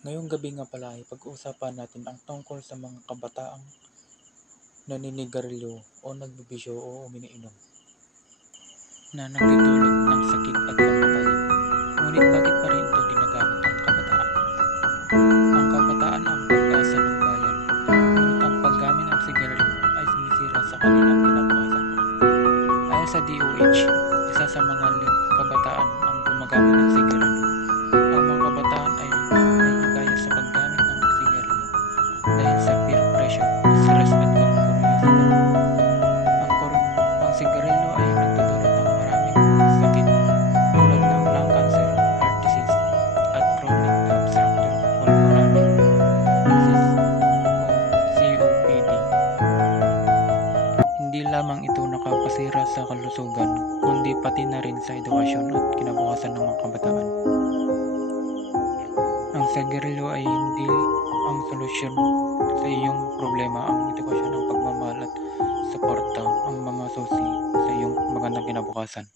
Ngayong gabi nga pala ay pag-uusapan natin ang tungkol sa mga kabataang naninigarilyo o nagbibisyo o umiinom na nagdudulot ng sakit at kamatayan. Ngunit bakit pa rin ito ginagamit ang kabataan? Ang kabataan ang pag-asa ng bayan, ngunit ang paggamit ng sigarilyo ay sumisira sa kanilang kinabukasan. Ayon sa DOH, isa sa mga kabataan ang gumagamit ng sigarilyo. Ang mga kabataan ay nahihikayat sa paggamit ng sigarilyo dahil sa peer pressure, stress at curiosity. Ang sigarilyo ay nagdudulot ng maraming sakit tulad ng lung cancer, heart disease, at chronic obstructive pulmonary disease o COPD. Hindi lamang ito nakakasira sa kalusugan, kundi pati na rin sa edukasyon at kinabukasan ng mga kabataan. Ang sigarilyo ay hindi ang solusyon sa iyong problema. Ang edukasyon, ang pagmamahal at suporta ang mamasusi sa iyong magandang kinabukasan.